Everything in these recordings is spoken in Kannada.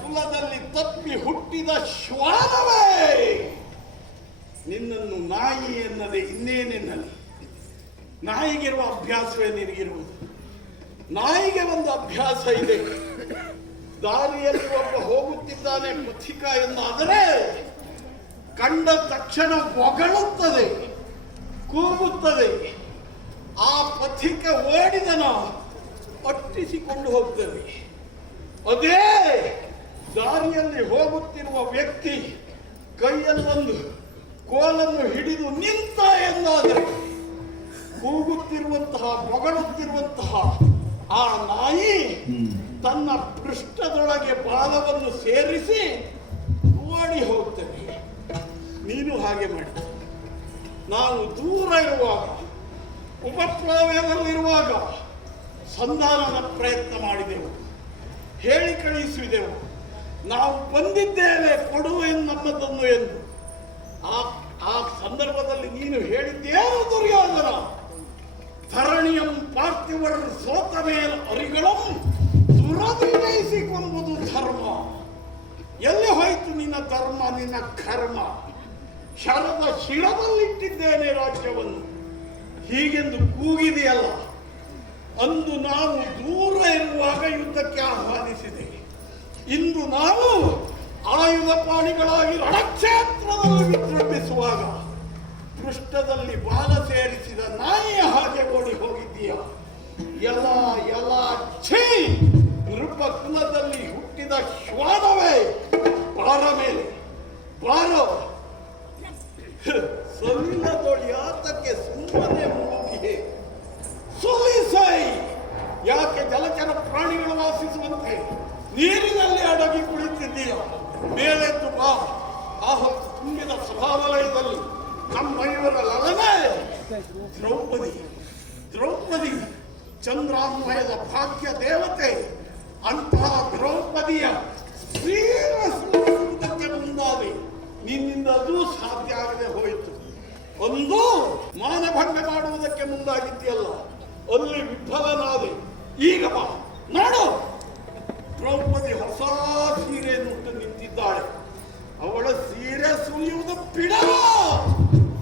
ಕುಲದಲ್ಲಿ ತಪ್ಪಿ ಹುಟ್ಟಿದ ಶ್ವಾನವೇ, ನಿನ್ನನ್ನು ನಾಯಿ ಎನ್ನದೆ ಇನ್ನೇನೆನ್ನಲಿ. ನಾಯಿಗಿರುವ ಅಭ್ಯಾಸವೇ ನಿನಗಿರುವುದು. ನಾಯಿಗೆ ಒಂದು ಅಭ್ಯಾಸ ಇದೆ. ದಾರಿಯಲ್ಲಿ ಒಬ್ಬ ಹೋಗುತ್ತಿದ್ದಾನೆ ಪಥಿಕ ಎಂದಾದರೆ ಕಂಡ ತಕ್ಷಣ ಹೊಗಳುತ್ತದೆ, ಕೂಗುತ್ತದೆ. ಆ ಪಥಿಕ ಓಡಿದನ ಅಟ್ಟಿಸಿಕೊಂಡು ಹೋಗ್ತದೆ. ಅದೇ ದಾರಿಯಲ್ಲಿ ಹೋಗುತ್ತಿರುವ ವ್ಯಕ್ತಿ ಕೈಯಲ್ಲೊಂದು ಕೋಲನ್ನು ಹಿಡಿದು ನಿಂತ ಎಂದಾದರೆ ಕೂಗುತ್ತಿರುವಂತಹ ಹೊಗಳುತ್ತಿರುವಂತಹ ಆ ನಾಯಿ ತನ್ನ ಪೃಷ್ಠದೊಳಗೆ ಬಾಲವನ್ನು ಸೇರಿಸಿ ಓಡಿ ಹೋಗ್ತದೆ. ನೀನು ಹಾಗೆ ಮಾಡಿ. ನಾವು ದೂರ ಇರುವಾಗ, ಉಪಪ್ಲವ್ಯದಲ್ಲಿರುವಾಗ ಸಂಧಾನದ ಪ್ರಯತ್ನ ಮಾಡಿದೆವು, ಹೇಳಿ ಕಳುಹಿಸಿದೆವು. ನಾವು ಬಂದಿದ್ದೇವೆ, ಕೊಡು ನಮ್ಮದನ್ನು ಎಂದು. ಆ ಸಂದರ್ಭದಲ್ಲಿ ನೀನು ಹೇಳಿದ್ದೇನು ದುರ್ಯೋಧನ? ಧರಣಿಯಂ ಪಾರ್ಥಿವರ್ ಸೋತ ಮೇಲ ಅರಿಗಳಂ ದುರಭಿನಯಿಸಿಕೊಂಬುದು ಧರ್ಮ. ಎಲ್ಲಿ ಹೋಯ್ತು ನಿನ್ನ ಧರ್ಮ, ನಿನ್ನ ಕರ್ಮ? ಶರದ ಶಿರದಲ್ಲಿಟ್ಟಿದ್ದೇನೆ ರಾಜ್ಯವನ್ನು ಹೀಗೆಂದು ಕೂಗಿದೆಯಲ್ಲ. ಅಂದು ನಾವು ದೂರ ಇರುವಾಗ ಯುದ್ಧಕ್ಕೆ ಆಹ್ವಾನಿಸಿದೆ. ಇಂದು ನಾವು ಆಯುಧ ಪಾಣಿಗಳಾಗಿ ರಣಕ್ಷೇತ್ರದಲ್ಲಿ ವಿಜೃಂಭಿಸುವಾಗ ಪೃಷ್ಠದಲ್ಲಿ ಬಾಲ ಸೇರಿಸಿದ ನಾಯಿಯ ಹಾಗೆ ಓಡಿ ಹೋಗಿದ್ದೀಯ. ಎಲ್ಲ ಎಲ್ಲ ಛೀ! ನೃಪ ಕುಲದಲ್ಲಿ ಹುಟ್ಟಿದ ಶ್ವಾನವೇ, ಬಾರ ಮೇಲೆ ಬಾರೋ. ಸೊಲ್ಲಿಲ್ಲದೋಳು ಯಾತಕ್ಕೆ ಸುಮ್ಮನೆ ಮುಳುಗಿಯೇ? ಸುಲಿಸೈ! ಯಾಕೆ ಜಲಚರ ಪ್ರಾಣಿಗಳು ವಾಸಿಸುವಂತೆ ನೀರಿನಲ್ಲಿ ಅಡಗಿ ಕುಳಿತಿದ್ದೀಯ? ಮೇಲೆದ್ದು ಬಾ. ಆಹ, ತುಂಬಿದ ಸಭಾವಲಯದಲ್ಲಿ ನಮ್ಮ ಇವರ ಲಲನೆ ದ್ರೌಪದಿ ಚಂದ್ರಾನ್ವಯದ ಭಾಗ್ಯ ದೇವತೆ. ಅಂತಹ ದ್ರೌಪದಿಯ ಶ್ರೀರಕ್ಕೆ ಮುಂದಾದೆ. ನಿನ್ನಿಂದ ಅದು ಸಾಧ್ಯ ಆಗದೆ ಹೋಯಿತು. ಒಂದು ಮಾನಭಂಗ ಮಾಡುವುದಕ್ಕೆ ಮುಂದಾಗಿದ್ದೀಯಲ್ಲ, ಅಲ್ಲಿ ವಿಫಲನಾದೆ. ಈಗ ಬಾ, ನೋಡು. ದ್ರೌಪದಿ ಹೊಸ ಸೀರೆಯನ್ನುಟ್ಟು ನಿಂತಿದ್ದಾಳೆ. ಅವಳ ಸೀರೆ ಸುಲಿಯುವುದು ಬಿಡ.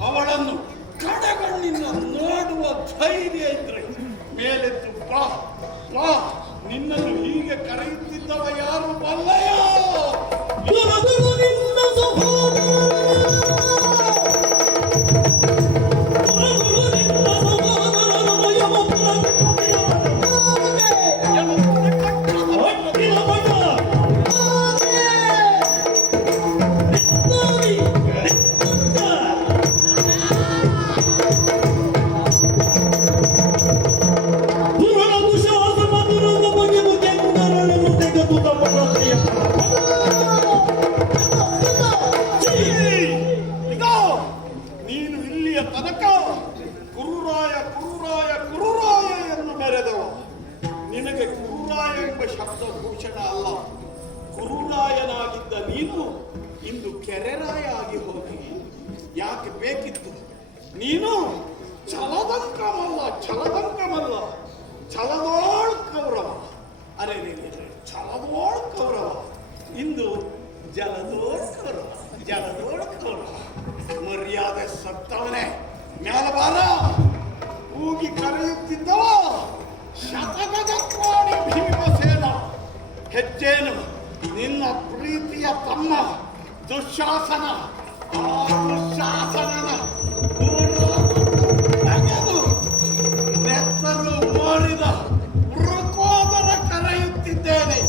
ಅವಳನ್ನು ಕಡೆಗಣ್ಣಿನ ನೋಡುವ ಧೈರ್ಯ ಇದ್ರೆ ಮೇಲೆದ್ದು ಬಾ ಬಾ. ನಿನ್ನನ್ನು ಹೀಗೆ ಕರೆಯುತ್ತಿದ್ದವ ಯಾರು ಬಲ್ಲಯ್ಯ? ಇಂದು ಕೆರೆರಾಯ ಆಗಿ ಹೋಗಿ ಯಾಕೆ ಬೇಕಿತ್ತು? ನೀನು ಛಲದಂಕಮಲ್ಲ, ಛಲದೋಳ್ ಕೌರವ. ಅರೆ ಛಲದೋಳ್ ಕೌರವ, ಇಂದು ಜಲದೋಳ್ ಕೌರವ. ಮರ್ಯಾದೆ ಸತ್ತವನೇ, ಮ್ಯಾಲ ಬಾರ ಕೂಗಿ ಕರೆಯುತ್ತಿದ್ದವ ಶತಗಜ ಕೋಡಿ ಭೀಮಸೇನ. ಹೆಜ್ಜೇನು ನಿನ್ನ ಪ್ರೀತಿಯ ತಮ್ಮ ದುಶ್ಯಾಸನ. ಆ ದುಶ್ಯಾಸನನ ತೆಗೆದು ನೆತ್ತರು ಮೋಡಿದ ಮೃಕೋದರ ಕರೆಯುತ್ತಿದ್ದೇನೆ.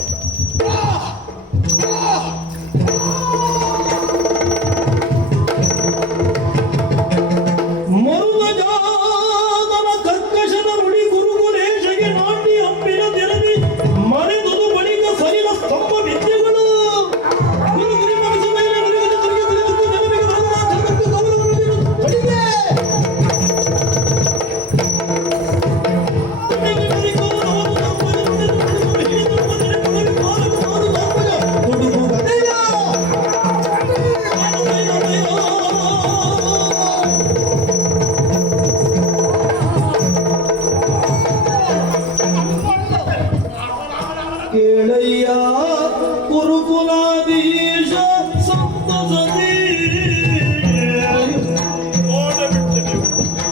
ಕೇಳಯ್ಯ ಕುರುಕುಲಾದೀಶ ಸಂತಸದಿ,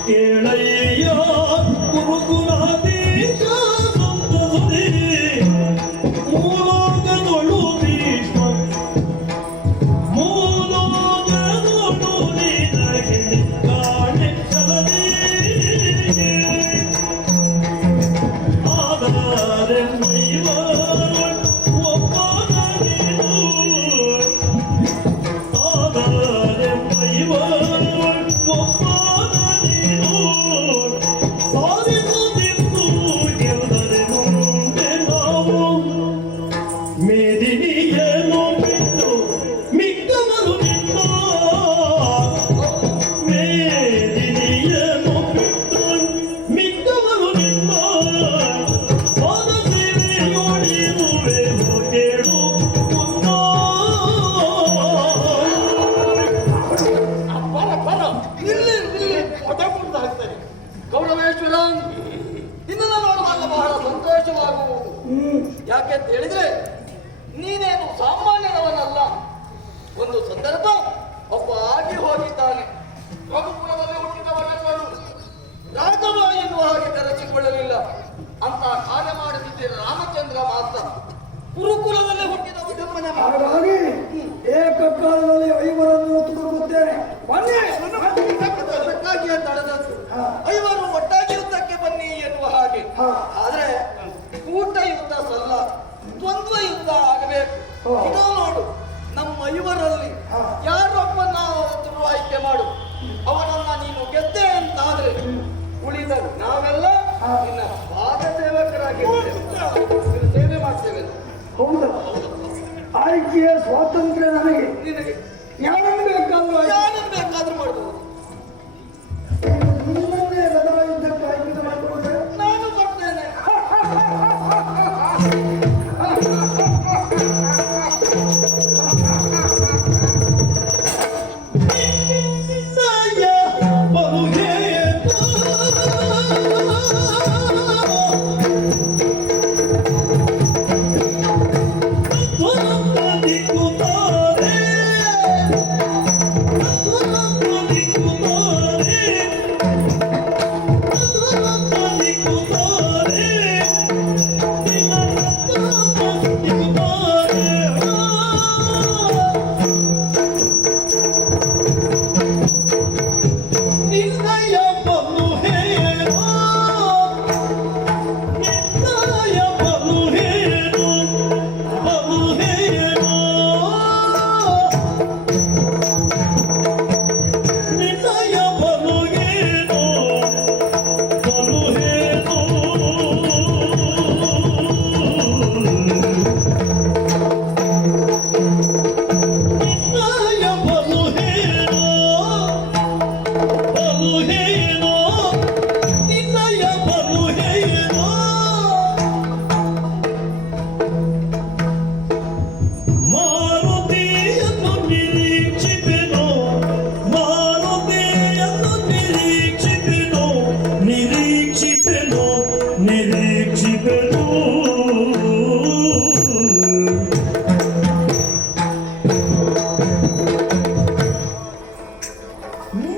ಕೇಳಯ್ಯ ಕುರುಕುಲಾದೀಶ ಸಂತಸದಿ, ಮೂಲೋಕದೊಳು ಭೀಷ್ಮ ಮೂಲೋಕದೊಳು ನಿನಗೆ ಕಾಣಿಸಲದಿ. ಆದರೆ ಯಾಕೆ ಅಂತ ಹೇಳಿದ್ರೆ ನೀನೇನು ಸಾಮಾನ್ಯನವನಲ್ಲ. ಒಂದು ಸಂದರ್ಭ ಒಬ್ಬ ಆಗಿ ಹೋಗಿದ್ದಾನೆ. ರಘುಕುಲದಲ್ಲಿ ಹುಟ್ಟಿದವನನ್ನು ರಾಘವ ಎನ್ನುವ ಹಾಗೆ ಕರೆಸಿಕೊಳ್ಳಲಿಲ್ಲ ಅಂತ ಕಾರ್ಯ ಮಾಡುತ್ತಿದ್ದ ರಾಮಚಂದ್ರ ಮಾತ್ರ ಕುರುಕುಲದಲ್ಲಿ ಹುಟ್ಟಿದವ. ಹಾಗಾಗಿ ಏಕಕಾಲದಲ್ಲಿ ಐವರನ್ನು ಹೊತ್ತುಕೊಳ್ಳುತ್ತೇನೆ. ಅದಕ್ಕಾಗಿ ತಡೆದದ್ದು ಐವರು ಒಟ್ಟಾಗಿ ಯುದ್ಧಕ್ಕೆ ಬನ್ನಿ ಎನ್ನುವ ಹಾಗೆ. ಆದ್ರೆ ಕೂಟ ಯುದ್ಧ ಸಲ್ಲ, ದ್ವಂದ್ವ ಯುದ್ಧ ಆಗಬೇಕು. ಇದು ನೋಡು, ನಮ್ಮ ಐವರಲ್ಲಿ ಯಾರೊಬ್ಬನ ಆಯ್ಕೆ ಮಾಡು, ಅವನನ್ನ ನೀನು ಗೆದ್ದೆ ಅಂತಾದ್ರೆ ಉಳಿದರು ನಾವೆಲ್ಲ ನಿನ್ನ ಪಾದ ಸೇವಕರಾಗಿ ಸೇವೆ ಮಾಡ್ತೇವೆ. ಹೌದಾ? ಆಯ್ಕೆಯ ಸ್ವಾತಂತ್ರ್ಯ ನನಗೆ. ನಿನಗೆ ಯಾರನ್ನು ಬೇಕಾದ್ರೂ ಯಾರನ್ನು ಬೇಕಾದ್ರೂ ಮಾಡಬಹುದು. ನಿನ್ನನ್ನೇ ಗದಾ ಯುದ್ಧಕ್ಕೆ ಆಯ್ಕೆ ಮಾಡಿಕೊಂಡ್ರೆ ನಾನು ಬರ್ತೇನೆ.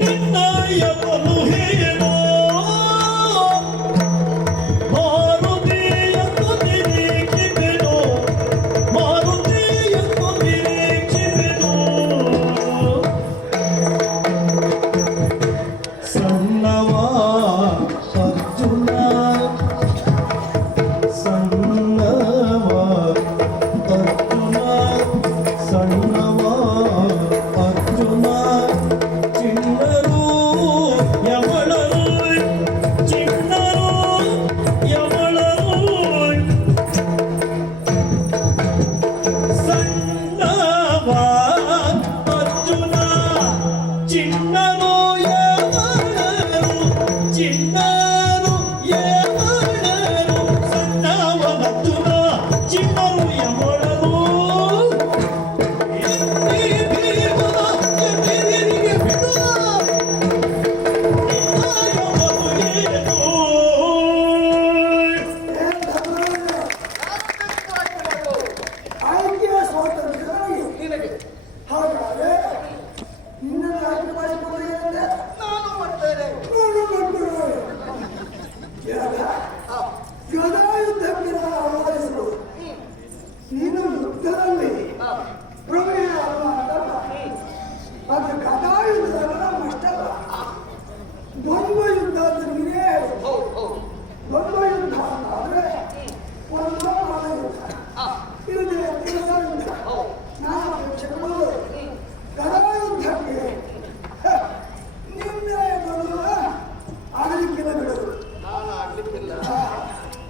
ನಿನ್ನಯ ಬಲು ಚಿಣ್ಣರು ಯಮಣರು ಚಿಣ್ಣರು ಯಮಣರು ಸಣ್ಣವನ ತುನ ಚಿಣ್ಣರು ಯಮಣರು ಎತ್ತಿ ಭೀಮನ ಎದುರಿಗೆ ಬಿಡ ಆಯ್ಕೆಯ ಸ್ವಾತಂತ್ರ್ಯ ನನಗೆ. ನಿನಗೆ ಹಾಗಾದ್ರೆ ನಿನ್ನನ್ನು ಆಯ್ಕೆ ಮಾಡಿಕೊಳ್ಳಿ ಅಂದ್ರೆ ನಾನು ಮಾಡ್ತೇನೆ. ನಾನು ಮಾಡ್ಕೊಳ್ಳೋಣ. ಗದಾ ಯುದ್ಧಕ್ಕೆ ನಾನು ಆಹ್ವಾನಿಸಬಹುದು. ನೀನು ಯುದ್ಧದಲ್ಲಿ ಹಾ. ಪ್ರಮೇಯ ಅಂತಲ್ಲ. ಅದು ಗದಾ ಯುದ್ಧ ನಮ್ಮಷ್ಟಲ್ಲ. ದ್ವಂದ್ವ ಯುದ್ಧ ಅಂತ ನೀನೇ ಹೇಳು. ಹೌದು ಹೌದು. ದ್ವಂದ್ವ ಯುದ್ಧ ಅಂತಾದ್ರೆ ಒಂದು ಮಾನ ಯುದ್ಧ. ಹಾ. ಇಲ್ಲದೆ ಕೆಲಸ ಯುದ್ಧ. ಹೌದು. ನಾನು ಕ್ಷಣಗಳು ಗದಾ ಯುದ್ಧಕ್ಕೆ ನಿನ್ನೆ ಬರುವ ಆಗಲಿಕ್ಕಿಲ್ಲ ಬಿಡೋದು. ನಾನು ಆಗ್ಲಿಕ್ಕಿಲ್ಲ.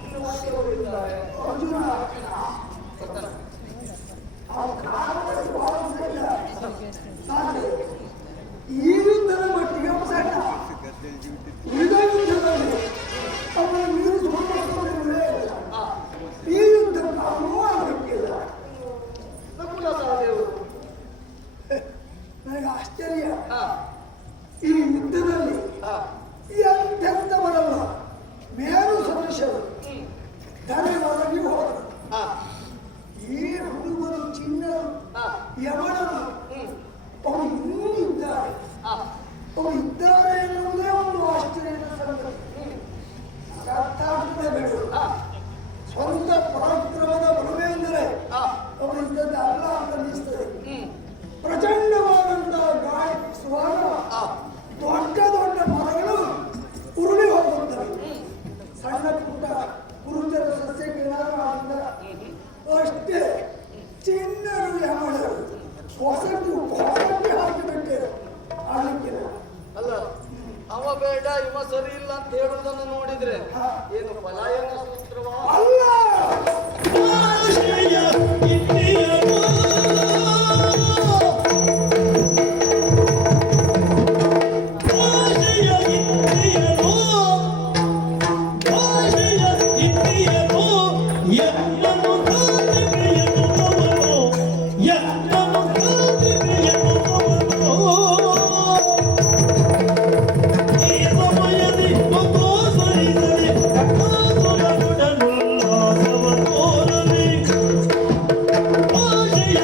ಇನ್ನು ಮತ್ತೆ ಹೋಗಿದ್ದಾರೆ. ಅರ್ಜುನ ಗೊತ್ತಲ್ಲ? ಆ ಕಾರಣದಲ್ಲಿ ಭಾವಿಸಲಿಲ್ಲ. ಆದರೆ ಈ ಯುದ್ಧದ ಮಟ್ಟಿಗೆ ಸಣ್ಣ ಉಳಿದ ಯುದ್ಧದಲ್ಲಿ ಅವನು ಮೀರಿಸಿಕೊಂಡಿರುವುದೇ ಇಲ್ಲ. ಹಾ. ಈ ಯುದ್ಧ ನಾವು ಆಗಲಿಕ್ಕಿಲ್ಲ. ನಕುಲ ಸಹದೇವರು. ನನಗೆ ಆಶ್ಚರ್ಯ. ಹಾ. ಈ ಯುದ್ಧದಲ್ಲಿ ಹಾ. ಎಂತೆಂಥವರಲ್ಲ ಮೇರು ಸದೃಶರು ಹ್ಮ್. ಧರೆ ಒಳಗಿ ಹೋದರು. ಹಾ. ಈ ಹುಡುಗರು ಚಿನ್ನರು ಹಾ. ಯವನರು ಹ್ಮ್. ಅವರು ಇನ್ನೂ ಇದ್ದಾರೆ. ಹಾ. ಅವರು ಇದ್ದಾರೆ ಎನ್ನುವುದೇ ಒಂದು ಆಶ್ಚರ್ಯದ ಸಂಗತಿ. ಹ್ಮ್. ಅರ್ಥ ಆಗ್ತದೆ ಬೇಡ. ಹಾ. ಸ್ವಂತ ಪರಾಕ್ರಮದ ಬರುವೆ ಎಂದರೆ ಹಾ. ಅವರು ಇದ್ದದ್ದು ಅಲ್ಲ ಅಂತ ಅನಿಸ್ತದೆ. ಹ್ಮ್. ಪ್ರಚಂಡವಾದಂತಹ ಗಾಳಿ ಬೀಸುವಾಗ ಹಾ. ದೊಡ್ಡ ದೊಡ್ಡ ಮರಗಳು ಉರುಳಿ ಹೋಗುತ್ತವೆ. ಹ್ಮ್. ಸಣ್ಣ ಪುಟ್ಟ ಕುರುಚರ ಸಸ್ಯಕ್ಕೆ ಏನಾದರೂ ಆಗಿದ್ದ ಹ್ಮ್. ಅಷ್ಟೇ ಚಿನ್ನರು ಯಮಣರು ಹೊಸಟಿ ಹಾಕಿಬಿಟ್ಟೆ ಆಗಲಿಕ್ಕಿಲ್ಲ. ಅಲ್ಲ ಅವ ಬೇಡ ಇವ ಸರಿ ಇಲ್ಲ ಅಂತ ಹೇಳುವುದನ್ನು ನೋಡಿದ್ರೆ ಹಾ. ಏನು ಪಲಾಯನ ಸೂತ್ರವಾ? ಅಲ್ಲ ಆಶಯ ಇಟ್ಟಿಯರು ಆಶಯ ಇಟ್ಟಿಯರು ಆಶಯ ಇಟ್ಟಿಯರು ಎಲ್ಲನು ಕಾದಿಗೆಯನುವನು ಎಲ್ಲನು ಕಾದಿಗೆಯನುವನು ಈ ಸಮಯದಿ ಒಂದು ಸರಿಸಲಿ ಅಕ್ಕಾಸುರ ಗುಡನುಲ್ಲಾಸವ ತೋರಲಿ ಆಶಯ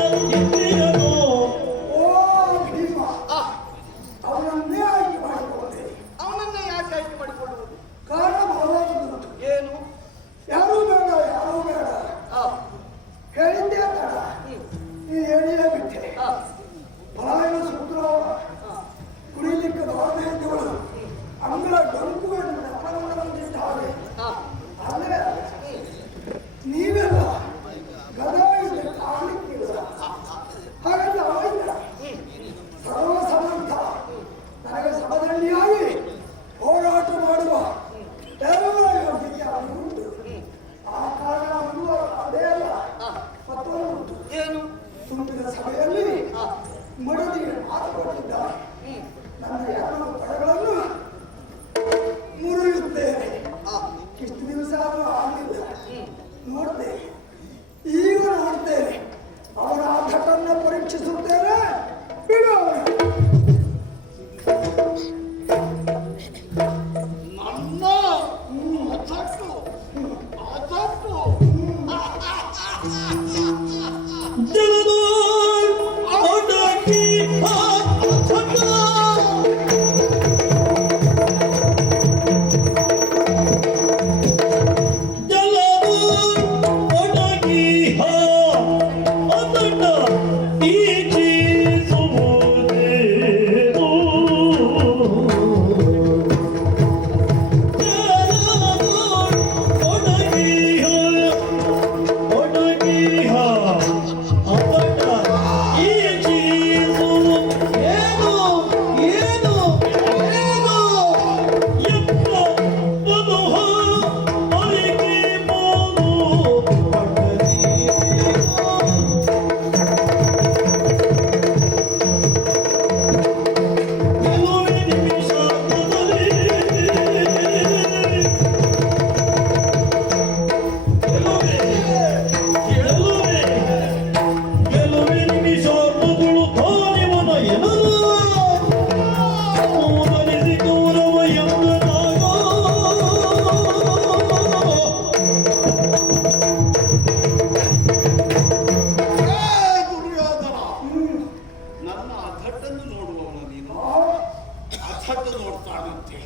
ಅಧಟ್ಟು ನೋಡ್ತಾನಂತೆ.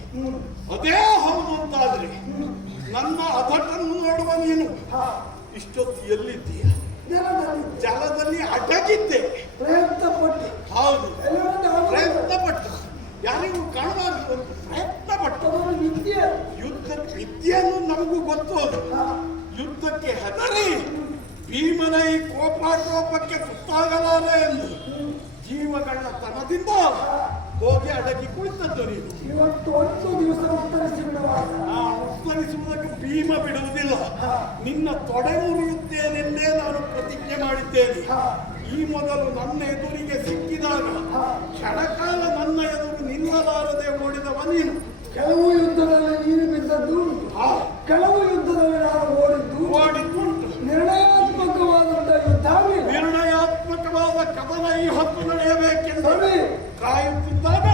ಅದೇ ಹೌದು ಅಂತಾದ್ರೆ ನನ್ನ ಅಧಟನ್ನು ನೋಡುವ ನೀನು ಇಷ್ಟೊತ್ತು ಎಲ್ಲಿದ್ದೀಯ? ಜಲದಲ್ಲಿ ಅಡಗಿದ್ದೆ. ಪ್ರಯತ್ನ ಪಟ್ಟು ಹೌದು, ಪ್ರಯತ್ನ ಪಟ್ಟು ಯಾರಿಗೂ ಕಾಣಬಾರದು ಅಂತ ಪ್ರಯತ್ನ ಪಟ್ಟು. ಯುದ್ಧ ವಿದ್ಯೆಯನ್ನು ನಮಗೂ ಗೊತ್ತು. ಅದು ಯುದ್ಧಕ್ಕೆ ಹೆದರಿ ಭೀಮನ ಈ ಕೋಪಕ್ಕೆ ತುತ್ತಾಗಲಾರೆ ಎಂದು ಜೀವಗಳ ತನದಿಂದ ಹೋಗಿ ಅಡಗಿ ಕುಳಿತದ್ದು ನೀನು. ಇವತ್ತು 1 ದಿವಸ ಉತ್ತರಿಸಿ ಬಿಡುವ. ಉತ್ತರಿಸುವುದಕ್ಕೆ ಭೀಮ ಬಿಡುವುದಿಲ್ಲ. ನಿನ್ನ ತೊಡೆ ಮುರಿಯುತ್ತೇನೆಂದೇ ನಾನು ಪ್ರತಿಜ್ಞೆ ಮಾಡಿದ್ದೇನೆ. ಈ ಮೊದಲು ನನ್ನ ಎದುರಿಗೆ ಸಿಕ್ಕಿದಾಗ ಕ್ಷಣಕಾಲ ನನ್ನ ಎದುರು ನಿಲ್ಲಲಾರದೆ ಓಡಿದವ ನೀನು. ಕೆಲವು ಯುದ್ಧದಲ್ಲಿ ನೀನು ಬಿದ್ದದ್ದು, ಕೆಲವು ಯುದ್ಧದಲ್ಲಿ ನಾನು ಓಡಿದ್ದುಂಟು. ನಿರ್ಣಯಾತ್ಮಕವಾದಂತಹ ಯುದ್ಧ, ನಿರ್ಣಯಾತ್ಮಕವಾದ ಕದನ ಈ ಹೊತ್ತು ನಡೆಯಬೇಕೆಂದು ಕಾಯುತ್ತಿದ್ದಾಗ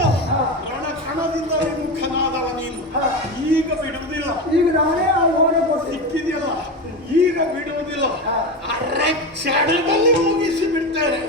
ರಣಕ್ಷಣದಿಂದ ವಿಮುಖನಾದವ ನೀನು. ಈಗ ಬಿಡುವುದಿಲ್ಲ. ಈಗ ನಾನೇ ಆ ಓಡಿ ಸಿಕ್ಕಿದೆಯಲ್ಲ, ಈಗ ಬಿಡುವುದಿಲ್ಲ. ಅರೆ ಕ್ಷಣದಲ್ಲಿ ಮುಗಿಸಿ ಬಿಡ್ತೇನೆ.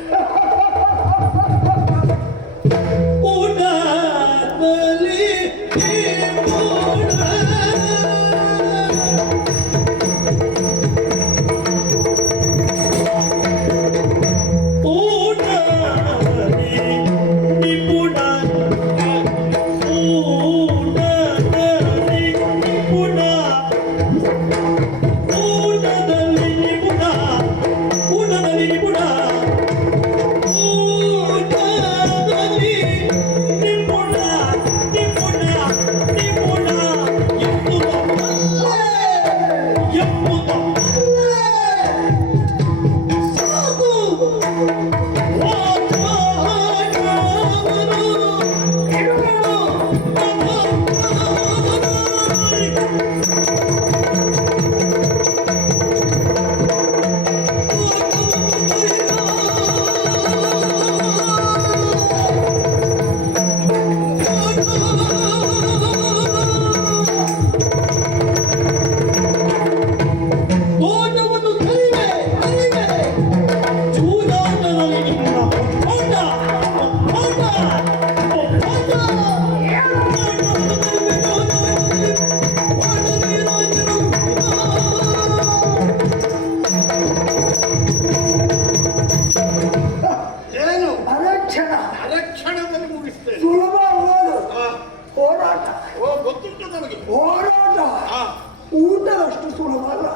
ಊಟದಷ್ಟು ಸುಲಭ ಅಲ್ಲ.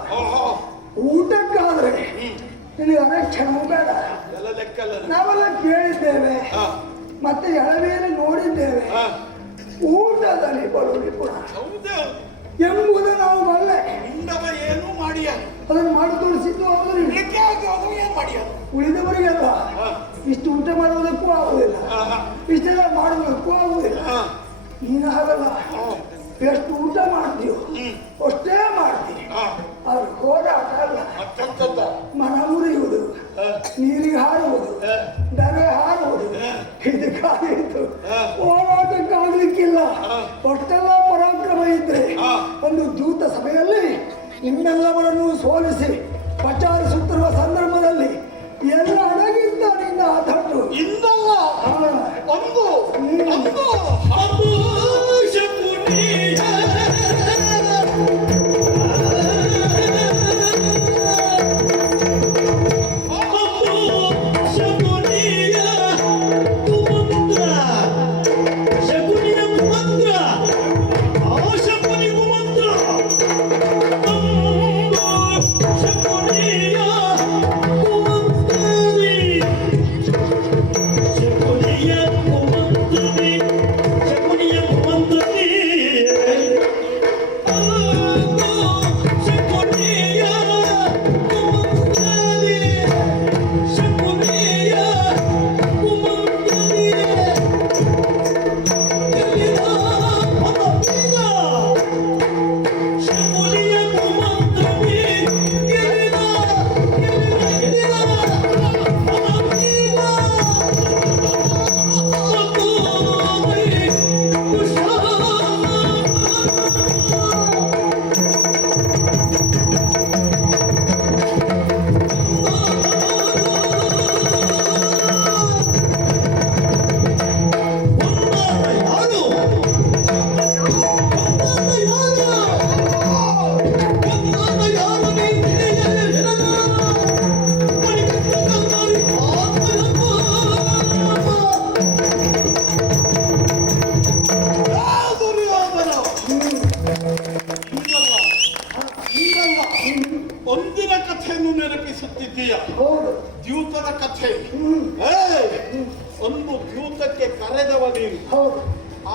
ಊಟಕ್ಕಾದ್ರೆ ಇಲ್ಲಿ ಅರಕ್ಷಣವೂ ಬೇಡ. ನಾವೆಲ್ಲ ಕೇಳಿದ್ದೇವೆ, ಮತ್ತೆ ಎಳವೇನು ನೋಡಿದ್ದೇವೆ. ಊಟದಲ್ಲಿ ಬಲು ನಿಪುಣ ಎಂಬುದು ನಾವು ಬಲ್ಲೆ. ಏನು ಮಾಡಿ ಅದನ್ನು ಮಾಡಿ ತೋರಿಸಿದ್ದು ಉಳಿದವರಿಗೆಲ್ಲ ಇಷ್ಟು ಊಟ ಮಾಡುವುದಕ್ಕೂ ಆಗುವುದಿಲ್ಲ, ಇಷ್ಟೆಲ್ಲ ಮಾಡುವುದಕ್ಕೂ ಆಗುವುದಿಲ್ಲ. ನೀನು ಹಾಗಲ್ಲ, ಎಷ್ಟು ಊಟ ಮಾಡ್ತೀವೋ ಅಷ್ಟೇ ಮಾಡ್ತೀನಿ. ಅದು ಹೋರಾಟ ಅಲ್ಲ. ಮನ ಮುರಿಯುವುದು, ನೀರಿಗೆ ಹಾರುವುದು, ದರೆ ಹಾರುವುದು, ಇದಕ್ಕಾಗಿತ್ತು. ಹೋರಾಟಕ್ಕಾಗಲಿಕ್ಕಿಲ್ಲ. ಅಷ್ಟೆಲ್ಲ ಪರಾಕ್ರಮ ಇದ್ರೆ ಒಂದು ದೂತ ಸಭೆಯಲ್ಲಿ ನಿಮ್ಮೆಲ್ಲವರನ್ನು ಸೋಲಿಸಿ ಪ್ರಚಾರಿಸುತ್ತಿರುವ ಸಂದರ್ಭದಲ್ಲಿ ಎಲ್ಲ ಅಡಗಿದ್ದ ನಿನ್ನ ಆತಟ್ಟು ಇಂದಲ್ಲ ಒಂದು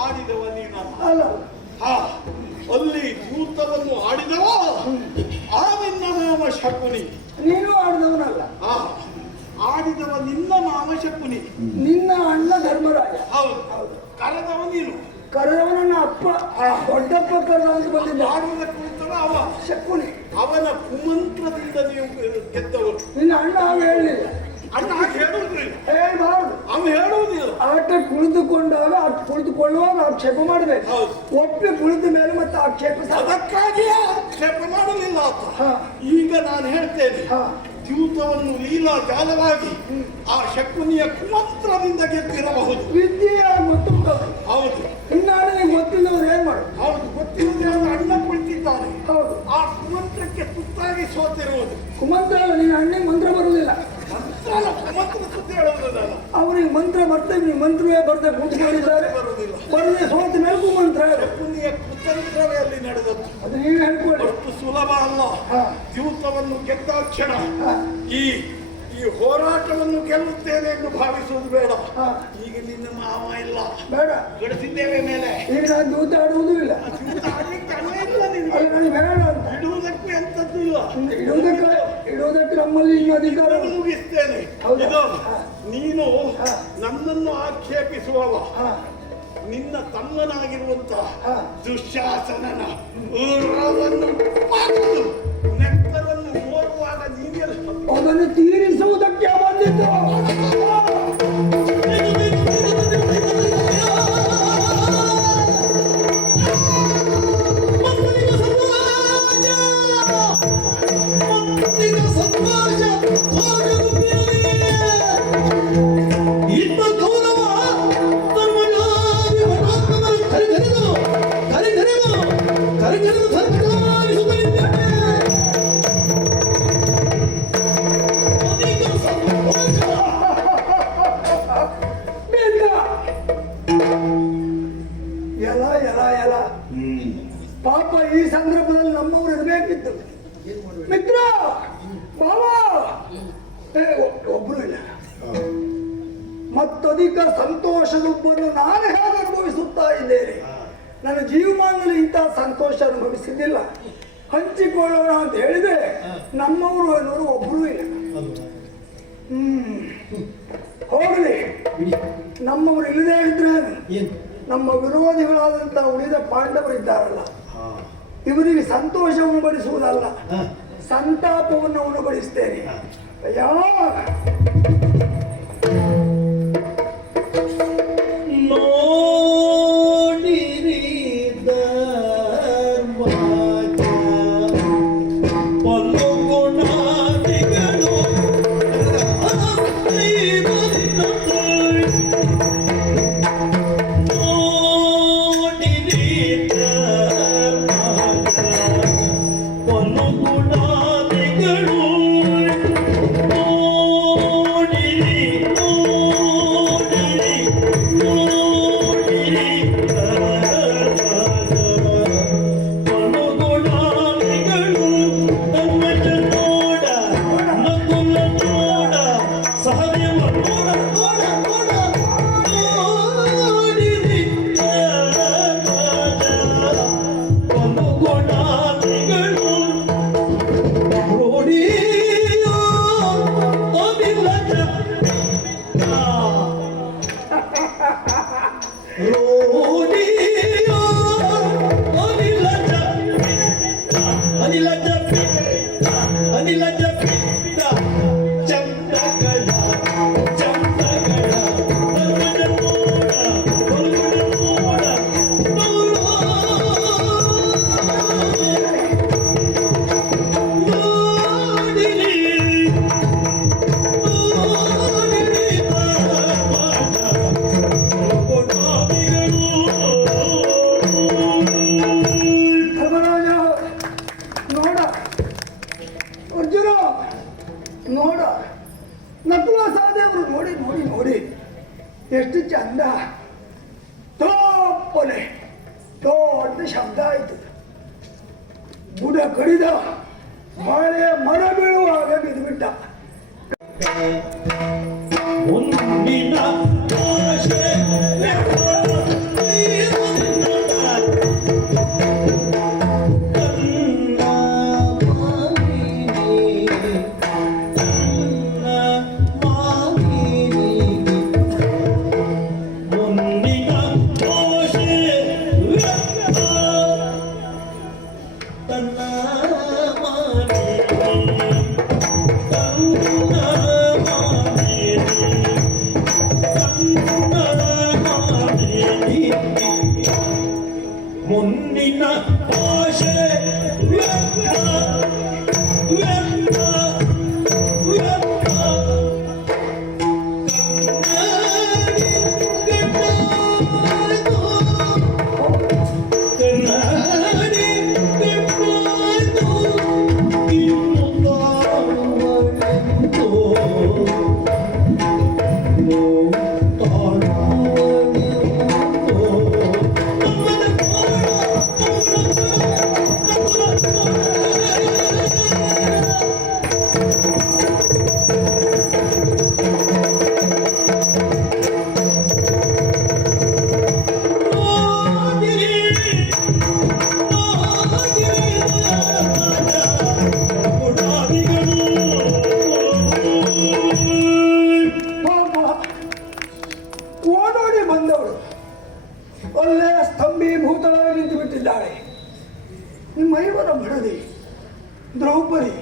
ಆಡಿದವ ನೀನಲ್ಲ. ಅಲ್ಲ ಹಾ, ಅಲ್ಲಿ ದ್ಯೂತವನ್ನು ಆಡಿದವ ಆ ನಿನ್ನ ಮಾಮ ಶಕುನಿ. ನೀನು ಆಡಿದವನಲ್ಲ, ಹಾ, ಆಡಿದವ ನಿನ್ನ ಮಾಮ ಶಕುನಿ. ನಿನ್ನ ಅಣ್ಣ ಧರ್ಮರಾಜ. ಹೌದು, ಹೌದು. ಕರೆದವ ನೀನು. ಕರೆದವನನ್ನ ಅಪ್ಪ ದೊಡ್ಡಪ್ಪ ಕರೆದ ಅಂತ ಬಂದಿದ್ದ ಆಡುವುದಕ್ಕೆ ಕುಳಿತವ ಅವ. ಶಕುನಿ. ಅವನ ಕುಮಂತ್ರದಿಂದ ನೀವು ಗೆದ್ದವರು. ನಿನ್ನ ಅಣ್ಣ ಅವ ಹೇಳಲಿಲ್ಲ, ಅಣ್ಣ ಹಾಗೆ ಹೇಳುವುದಿಲ್ಲ, ಹೇಳ್ಬಾರ್ದು. ಅವ ಹೇಳುವುದಿಲ್ಲ. ಆಟ ಕುಳಿತುಕೊಂಡಾಗ ಕುಳಿತುಕೊಳ್ಳುವಾಗ ಆಕ್ಷೇಪ ಮಾಡಬೇಕು. ಹೌದು. ಒಪ್ಪಿ ಕುಳಿತ ಮೇಲೆ ಮತ್ತೆ ಆಕ್ಷೇಪ ಅದಕ್ಕಾಗಿಯೇ ಆಕ್ಷೇಪ ಮಾಡಲಿಲ್ಲ ಆತ. ಹಾ. ಈಗ ನಾನು ಹೇಳ್ತೇನೆ, ಹಾ. ದ್ಯೂತವನ್ನು ಲೀಲಾ ಜಾಲವಾಗಿ ಆ ಶಕುನಿಯ ಕುಮಂತ್ರದಿಂದ ಗೆದ್ದಿರಬಹುದು. ವಿದ್ಯೆಯ ಮತ್ತು ಹೌದು, ಇನ್ನಾಡಿಗೆ ಗೊತ್ತಿಲ್ಲವ್ರು ಏನ್ ಮಾಡು. ಹೌದು, ಗೊತ್ತಿಲ್ಲದೆ ಅವನ ಅಣ್ಣ ಕುಳಿತಿದ್ದಾನೆ. ಹೌದು. ಆ ಕುಮಂತ್ರಕ್ಕೆ ತುತ್ತಾಗಿ ಸೋತಿರುವುದು. ಕುಮಂತ್ರ ಅಲ್ಲ, ನಿನ್ನ ಅಣ್ಣಗೆ ಮಂತ್ರ ಬರುವುದಿಲ್ಲ. ಮಂತ್ರನ ಕುಮಂತ್ರ ಸುದ್ದಿ ಹೇಳುವುದು ನಾನು. ಅವನಿಗೆ ಮಂತ್ರ ಬರ್ತೇವೆ, ನೀವು ಮಂತ್ರವೇ ಬರ್ತೇವೆ ಕುಂತ್ಕೊಂಡಿದ್ದಾರೆ. ಬರುವುದಿಲ್ಲ. ಬರದೆ ಸೋತ ಮೇಲೆ ಕುಮಂತ್ರ. ಶಕುನಿಯ ಕುತಂತ್ರವೇ ಅಲ್ಲಿ ನಡೆದದ್ದು. ಅದು ನೀವು ಹೇಳ್ಕೊಳ್ಳಿ. ಅಷ್ಟು ಸುಲಭ ಅಲ್ಲ. ಹಾ. ದ್ಯೂತವನ್ನು ಗೆದ್ದಾಕ್ಷಣ ಹಾ. ಈ ಹೋರಾಟವನ್ನು ಗೆಲ್ಲುತ್ತೇನೆ ಎಂದು ಭಾವಿಸುವುದು ಬೇಡ. ಹಾ. ಈಗ ನಿನ್ನ ಮಾವ ಇಲ್ಲ, ಬೇಡ, ಗಳಿಸಿದ್ದೇವೆ ಮೇಲೆ. ಈಗ ನಾನು ದೂತ ಆಡುವುದೂ ಇಲ್ಲ. ದ್ಯೂತ ಆಡ್ಲಿಕ್ಕೆ ಅಣ್ಣ ಇಲ್ಲ ನಿನಗೆ. ಅದು ನನಗೆ ಬೇಡ ಅಂತ. ಇಡುವುದಕ್ಕೆ ಎಂತದ್ದು ಇಲ್ಲ. ಇಡುವುದಕ್ಕೆ ನಮ್ಮಲ್ಲಿ ಇನ್ನೂ ಅಧಿಕಾರ ಇದನ್ನು ಮುಗಿಸ್ತೇನೆ. ಹೌದಾ? ಇದು ಹಾ. ನೀನು ಹಾ. ನನ್ನನ್ನು ಆಕ್ಷೇಪಿಸುವವ ಹಾ. ನಿನ್ನ ತಮ್ಮನಾಗಿರುವಂತ ಹಾ. ದುಶ್ಯಾಸನನ ಉರವನ್ನು ಪಾಕುವುದು, ನೆತ್ತರನ್ನು ಓದುವಾಗ ನೀನೆಲ್ಲ ಅದನ್ನು ತೀರಿಸುವುದಕ್ಕೆ ಬಂದಿದ್ದು. ಎಲ ಎಲ ಎಲ ಪಾಪ ಈ ಸಂದರ್ಭದಲ್ಲಿ ನಮ್ಮವ್ರು ಇರಬೇಕಿತ್ತು. ಮಿತ್ರ ಬಾವ ಒಬ್ರು ಇಲ್ಲ. ಮತ್ತಧಿಕ ಸಂತೋಷದೊಬ್ಬನ್ನು ನಾನು ಹೇಗೆ ಅನುಭವಿಸುತ್ತಾ ಇದ್ದೇನೆ. ನನ್ನ ಜೀವಮಾನದಲ್ಲಿ ಇಂತಹ ಸಂತೋಷ ಅನುಭವಿಸಿದ್ದಿಲ್ಲ. ಹಂಚಿಕೊಳ್ಳೋಣ ಅಂತ ಹೇಳಿದ್ರೆ ನಮ್ಮವರು ಅನ್ನೋರು ಒಬ್ರು ಇಲ್ಲ. ಹೋಗಲಿ, ನಮ್ಮವರು ಇಲ್ಲದೇ ಇದ್ರೆ ನಮ್ಮ ವಿರೋಧಿಗಳಾದಂತಹ ಉಳಿದ ಪಾಂಡವರಿದ್ದಾರಲ್ಲ, ಇವರಿಗೆ ಸಂತೋಷವನ್ನು ಪಡಿಸುವುದಲ್ಲ, ಸಂತಾಪವನ್ನು ಉಣಬಡಿಸ್ತೇನೆ. ಅಯ್ಯೋ ನೋಡಿರಿ ಧರ್ಮಜ ಪಲ್ಲುಗುಣಾದಿಗಳು ನೋಡ ನಕುಲ ಸಹದೇವರು ನೋಡಿ ನೋಡಿ ನೋಡಿ ಎಷ್ಟು ಚಂದ. ತೋಪನೆ ದೊಡ್ಡ ಶಬ್ದ ಆಯ್ತು. ಬುಡ ಕಡಿದ ಮಳೆ ಮರ ಬೀಳುವಾಗ ಬಿದ್ದುಬಿಟ್ಟ. ಒಂದಿನ ಹೊನ್ನಿನ ಆಶೆ ವ್ಯರ್ಥ ವ್ಯರ್ಥ ವ್ಯರ್ಥ ಕನ್ನಡಿ ಕಣ್ಣಾಯ್ತು ಇನ್ನು ತಾಳುವನೆಂದು ಪಾಪ ಓಡೋಡಿ ಬಂದವಳು ಒಳ್ಳೆ ಸ್ತಂಭೀಭೂತಳಾಗಿ ನಿಂತು ಬಿಟ್ಟಿದ್ದಾಳೆ. ನಿಮ್ಮ ಐವರ ಬಡದಿ ದ್ರೌಪದಿ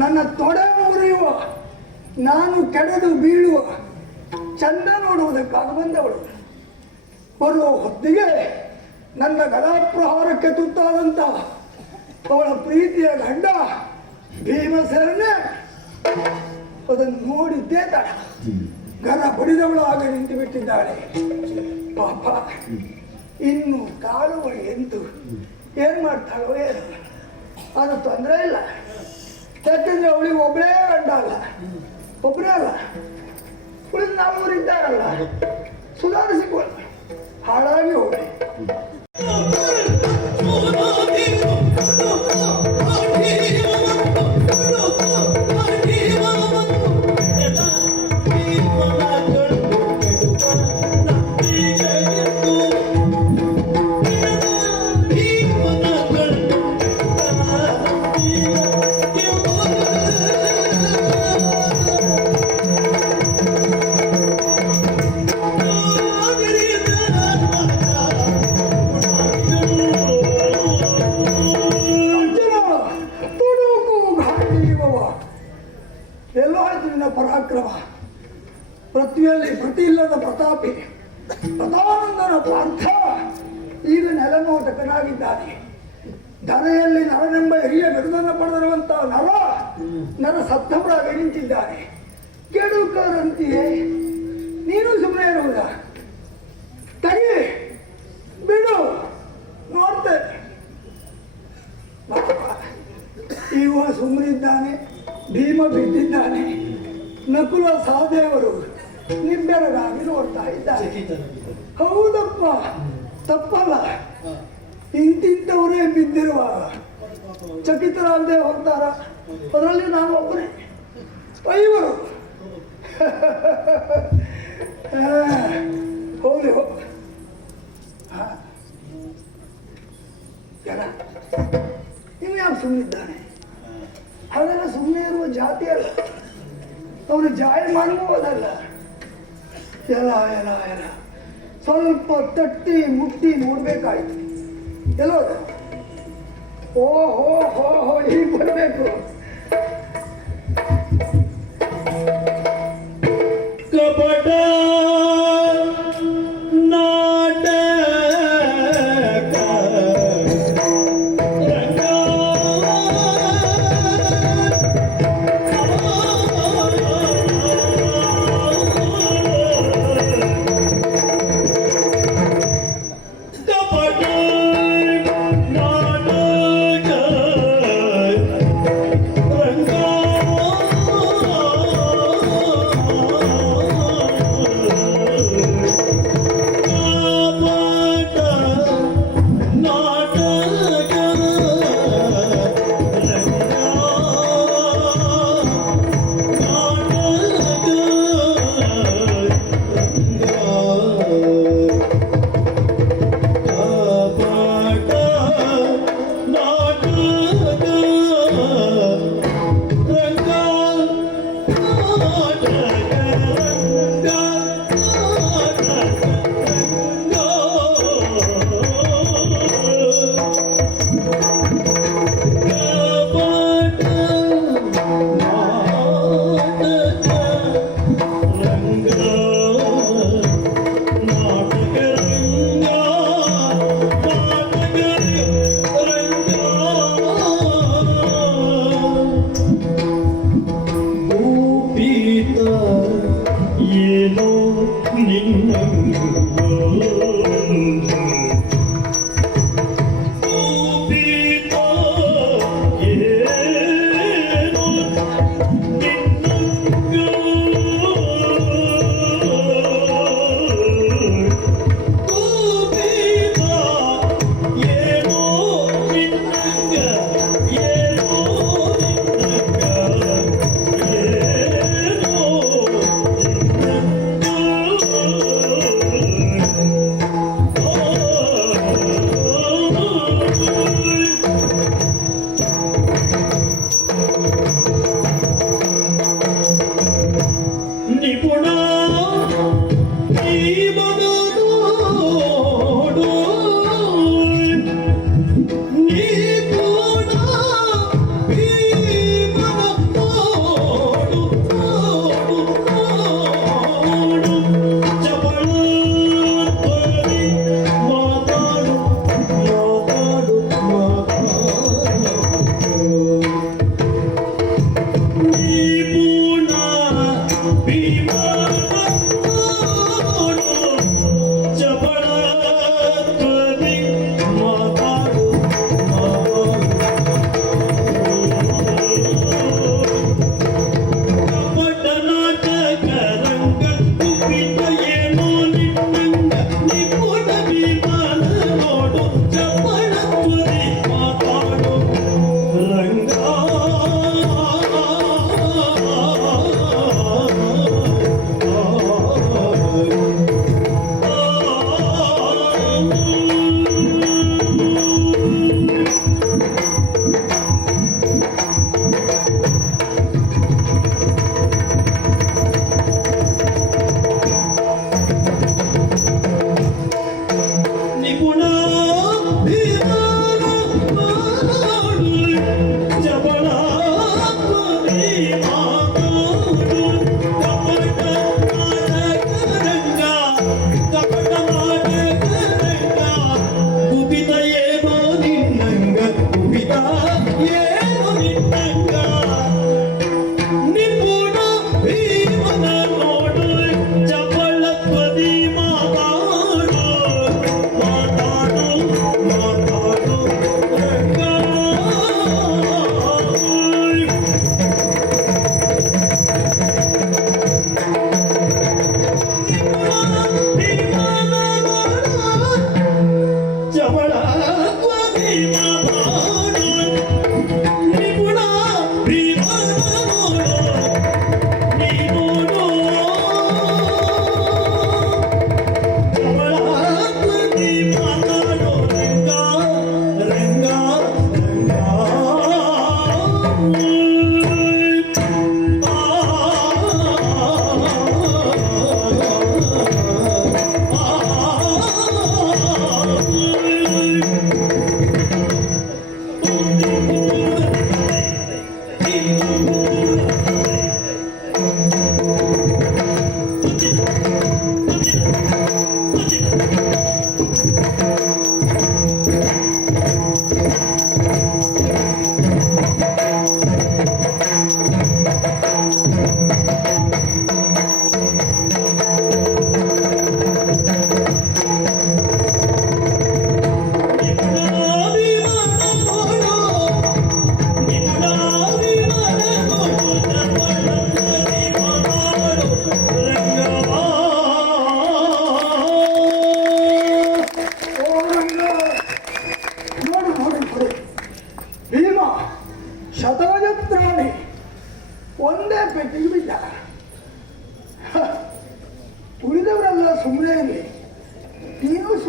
ನನ್ನ ತೊಡೆ ಮುರಿಯುವ, ನಾನು ಕೆಡದು ಬೀಳುವ ಚಂದ ನೋಡುವುದಕ್ಕಾಗಿ ಬಂದವಳು. ಬರುವ ಹೊತ್ತಿಗೆ ನನ್ನ ಗದಾಪ್ರಹಾರಕ್ಕೆ ತುತ್ತಾದಂತ ಅವಳ ಪ್ರೀತಿಯ ಗಂಡ ಭೀಮಸೇನೆ ಅದನ್ನು ನೋಡಿದ್ದೇ ತಡ ಗರ ಬಡಿದವಳು ಆಗ ನಿಂತು ಬಿಟ್ಟಿದ್ದಾಳೆ. ಪಾಪ ಇನ್ನು ಕಾಳುವ ಎಂತು ಏನ್ ಮಾಡ್ತಾಳೋ ಏನು, ಅದು ತೊಂದರೆ ಇಲ್ಲ. ಯಾಕೆಂದ್ರೆ ಅವಳಿಗೆ ಒಬ್ಬಳೇ ಗಂಡ ಅಲ್ಲ, ಒಬ್ಬರೇ ಅಲ್ಲ, ಉಳಿದ 4 ಇದ್ದಾರಲ್ಲ, ಸುಧಾರಿಸಿಕೊಳ್ಳ, ಹಾಳಾಗಿ ಹೋಗಲಿ. ಎಲ್ಲೋ ಆಯ್ತು ನಿನ್ನ ಪರಾಕ್ರಮ, ಪೃಥ್ವಿಯಲ್ಲಿ ಪ್ರತಿ ಇಲ್ಲದ ಪ್ರತಾಪಿ ಪ್ರತಾನಂದನ ಪಾರ್ಥ ಈಗ ನೆಲನೋಟಕನಾಗಿದ್ದಾನೆ. ಧರೆಯಲ್ಲಿ ನರನೆಂಬ ಹಿರಿಯ ಬಿರುದನ್ನು ಪಡೆದಿರುವಂತ ನರ ಸತ್ತವರಾಗಿ ನಿಂತಿದ್ದಾನೆ. ಕೆಡುಕರಂತೆಯೇ ನೀನು ಸುಮ್ಮನೆ ಇರುವುದ? ತಗಿ ಬಿಡು, ನೋಡ್ತೇನೆ. ಇವ ಸುಮ್ಮನಿದ್ದಾನೆ, ಭೀಮ ಬಿದ್ದಿದ್ದಾನೆ, ನಕುಲ ಸಹದೇವರು ನಿಬ್ಬೆರಗಾಗಿ ನೋಡ್ತಾ ಇದ್ದಾರೆ. ಹೌದಪ್ಪ, ತಪ್ಪಲ್ಲ. ಇಂತಿಂತವರೇ ಬಿದ್ದಿರುವಾಗ ಚಕಿತರಾಗದೆ ಹೋಗ್ತಾರ? ಅದರಲ್ಲಿ ನಾನು ಒಬ್ಬನೇ. ಐವರು ಹೋಗ್ಲಿ ಹೋಗ. ಎಲ್ಲ ಇನ್ನು ಯಾಕೆ ಸುಮ್ಮನಿದ್ದಾನೆ? ಅದೆಲ್ಲ ಸುಮ್ಮನೆ ಇರುವ ಜಾತಿ ಅಲ್ಲ, ಅವನು ಜಾಯಮಾನವೂ ಅದಲ್ಲ. ಎಲ್ಲ ಎಲ್ಲ ಎಲ್ಲ ಸ್ವಲ್ಪ ತಟ್ಟಿ ಮುಟ್ಟಿ ನೋಡ್ಬೇಕಾಯ್ತು. ಎಲ್ಲೋ ಓ ಹೋ ಹೋ ಹೋ ಹೀಗೆ ಬರಬೇಕು. ಕಪಟ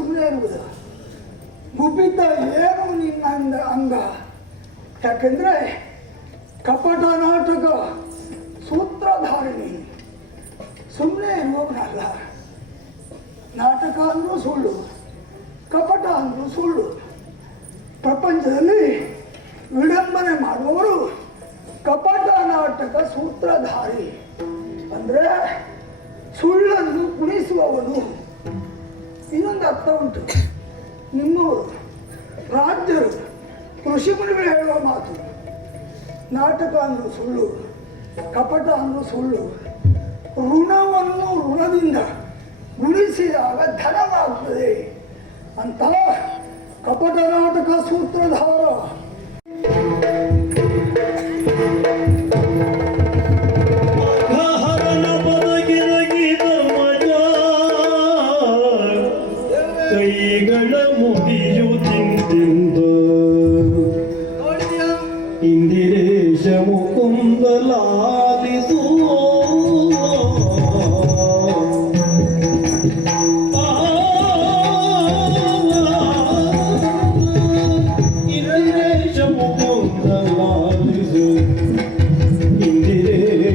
ಸುಮ್ಮನೆ ಇರುವುದು. ಗುಬ್ಬಿದ್ದ ಏನು ನಿನ್ನ ಅಂಗ? ಯಾಕೆಂದ್ರೆ ಕಪಟ ನಾಟಕ ಸೂತ್ರಧಾರಿಣಿ. ಸುಮ್ಮನೆ ಇರುವವನಲ್ಲ. ನಾಟಕ ಅಂದ್ರೂ ಸುಳ್ಳು, ಕಪಟ ಅಂದ್ರೂ ಸುಳ್ಳು. ಪ್ರಪಂಚದಲ್ಲಿ ವಿಡಂಬನೆ ಮಾಡುವವರು ಕಪಟ ನಾಟಕ ಸೂತ್ರಧಾರಿ. ಅಂದ್ರೆ ಸುಳ್ಳನ್ನು ಕುಣಿಸುವವನು. ಇನ್ನೊಂದು ಅರ್ಥ ಉಂಟು. ನಿಮ್ಮವರು ರಾಜ್ಯರು ಕೃಷಿ ಮುನಿಗಳು ಹೇಳುವ ಮಾತು, ನಾಟಕ ಅಂದ್ರೂ ಸುಳ್ಳು, ಕಪಟ ಅಂದ್ರೂ ಸುಳ್ಳು. ಋಣವನ್ನು ಋಣದಿಂದ ಗುಣಿಸಿದಾಗ ಧನವಾಗ್ತದೆ ಅಂತ ಕಪಟ ನಾಟಕ ಸೂತ್ರಧಾರ. ಹರನ ಬದಗಿರಗಿದ ಮಜ ಕೈಗಳ ಮುಡಿಯುತ್ತಿಂದ ನೋಡಿದ್ಯಾ? ಇಂದಿರೇಶ ಮುಕುಂದಲಾಲಿಸು ಇಂದಿರೇಶ ಮುಕುಂದಲಾಲಿಸು ಇಂದಿರೇಶ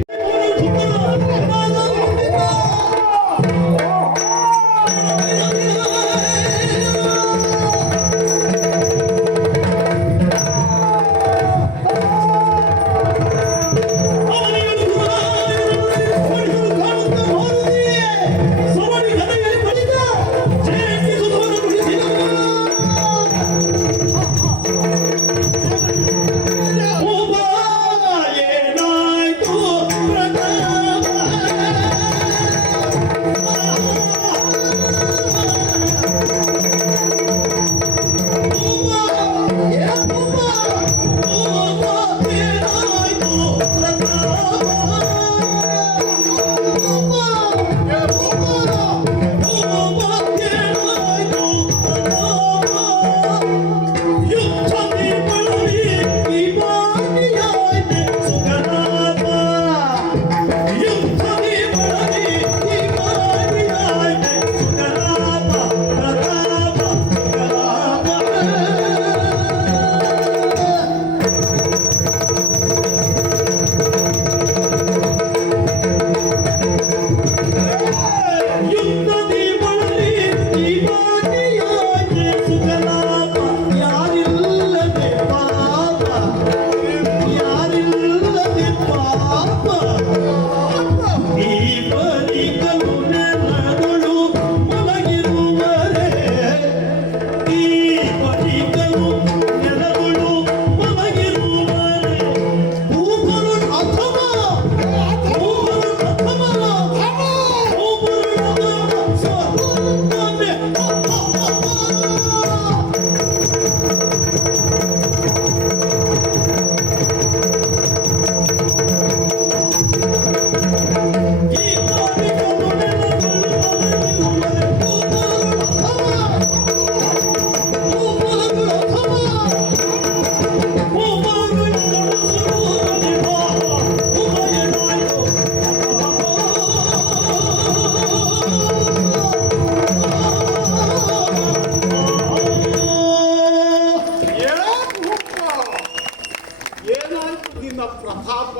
ನಿನ್ನ ಪ್ರತಾಪ.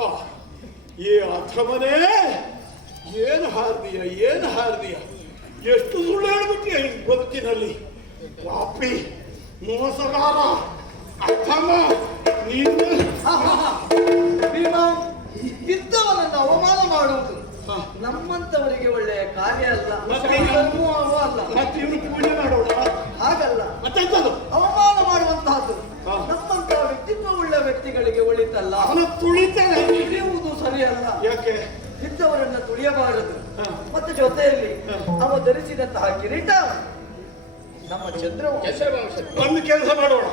ಈ ಅಥಮನೇ ಏನು ಹಾರ್ದಿಯ ಎಷ್ಟು ಸುಳ್ಳು ಹೇಳ್ಬಿಟ್ಟಿಯ ಈ ಬದುಕಿನಲ್ಲಿ. ಪಾಪಿ, ಮೋಸಗಾರ, ಅಥಮ ನೀನು. ಭೀಮಾ, ಇದ್ದವನನ್ನು ಅವಮಾನ ಮಾಡುವುದು ನಮ್ಮಂತವರಿಗೆ ಒಳ್ಳೆಯ ಕಾರ್ಯ ಅಲ್ಲ, ಧರ್ಮವೂ ಅಲ್ಲ. ಮತ್ತೆ ಇವನು ಪೂಜೆ ಮಾಡೋಣ ಹಾಗಲ್ಲ, ಮತ್ತೆಂತದು ಅವಮಾನ ಮಾಡುವಂತಹದ್ದು ನಮ್ಮಂತಹ ವ್ಯಕ್ತಿತ್ವವುಳ್ಳ ವ್ಯಕ್ತಿಗಳಿಗೆ ಒಳಿತಲ್ಲ. ಅವನ ತುಳಿತಾನೆ. ತುಳಿಯುವುದು ಸರಿಯಲ್ಲ. ಯಾಕೆ? ಇದ್ದವರನ್ನ ತುಳಿಯಬಾರದು. ಮತ್ತೆ ಜೊತೆಯಲ್ಲಿ ಅವ ಧರಿಸಿದಂತಹ ಕಿರೀಟ ನಮ್ಮ ಚಂದ್ರವಂಶ. ಒಂದು ಕೆಲಸ ಮಾಡೋಣ,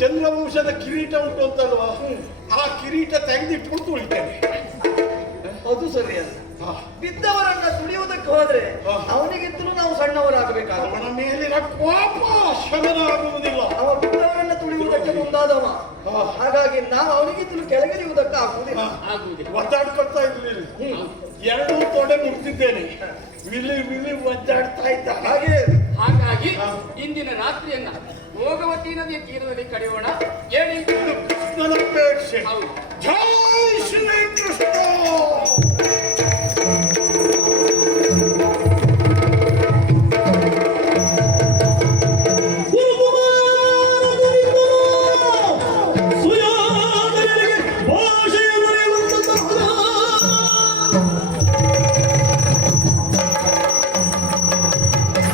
ಚಂದ್ರವಂಶದ ಕಿರೀಟ ಉಂಟು ಅಂತಲ್ವಾ, ಆ ಕಿರೀಟ ತೆಗೆದಿಟ್ಟು ತುಳಿತೇನೆ. ಅದು ಸರಿಯಲ್ಲ. ಬಿದ್ದವರನ್ನ ತುಳಿಯುವುದಕ್ಕೆ ಹೋದ್ರೆ ಅವನಿಗಿಂತಲೂ ನಾವು ಸಣ್ಣವರಾಗಬೇಕಾಗುತ್ತೆ. ಅವನ ಮೇಲಿನ ಕೋಪ ಶಮನ ಆಗುವುದಿಲ್ಲ. ಅವ ಬಿದ್ದವರನ್ನ ತುಳಿಯುವುದಕ್ಕೆ ಮುಂದಾದವ. ಹಾಗಾಗಿ ನಾವು ಅವನಿಗಿಂತಲೂ ಕೆಳಗಿಳಿಯುವುದಕ್ಕೆ ಆಗುವುದಿಲ್ಲ. ಒದ್ದಾಡ್ಕೊಳ್ತಾ ಇದ್ವಿ, ಎರಡೂ ತೊಡೆ ಮುಟ್ತಿದ್ದೇನೆ. ವಿಲಿ ಒದ್ದಾಡ್ತಾ ಇದ್ದ. ಹಾಗೆ ಹಾಗಾಗಿ ಇಂದಿನ ರಾತ್ರಿಯನ್ನ ಭೋಗವತಿ ನದಿಯ ತೀರದಲ್ಲಿ ಕಳೆಯೋಣ. ಹೇಳಿ. ಇದು ಕೃಷ್ಣನ ಅಪೇಕ್ಷೆ. ಹೌದು. ಜೈ ಶ್ರೀ ಕೃಷ್ಣ.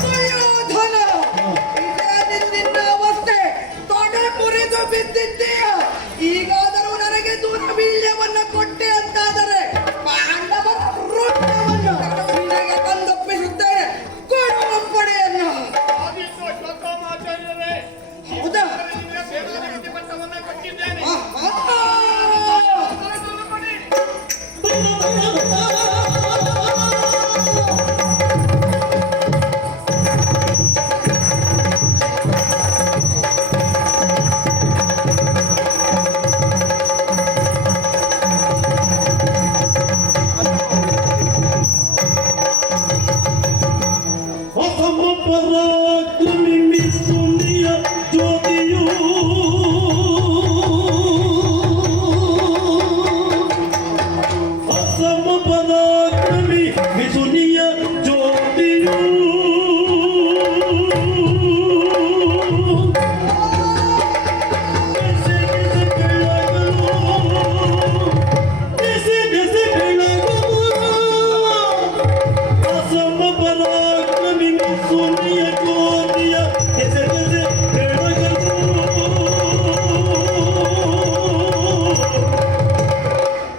ದುರ್ಯೋಧನ, ಇದೇ ನಿನ್ನ ಅವಸ್ಥೆ. ತೊಡೆ ಮುರಿದು ಬಿದ್ದಿದ್ದೀಯ. ಈಗಾದರೂ ನನಗೆ ದುರ್ವೀಳ್ಯವನ್ನ ಕೊಟ್ಟೆ ಅಂತಾದರೆ ಪಾಂಡವರ ವೃತ್ತವನ್ನು ನಿನಗೆ ತಂದೊಪ್ಪಿಸುತ್ತೇನೆ. ಕೊಡು ಒಪ್ಪಣೆಯನ್ನು. ಆದಿತ್ಯ ಶ್ಲೋಕಮಾಚಾರ್ಯರೇ, ಹೌದಾ? ನಿಮಗೆ ಸೇನಾಧಿಪತಿ ಪಟ್ಟವನ್ನ ಕೊಟ್ಟಿದ್ದೇನೆ. ಆಹಾ! ಪರಾಕ್ರಮಿ ಮಿಸುನಿಯ ಜ್ಯೋತಿಯು ಅಸಮ ಪರಾಕ್ರಮಿ ಮಿಸುನಿಯ ಜ್ಯೋತಿಯು ದೆಸೆ ದೆಸೆ ಬೆಳಗಲು ಅಸಮ ಪರಾಕ್ರಮಿ ಮಿಸುನಿಯ ಜ್ಯೋತಿಯ ದೆಸೆ ದೆಸೆ ಬೆಳಗಲು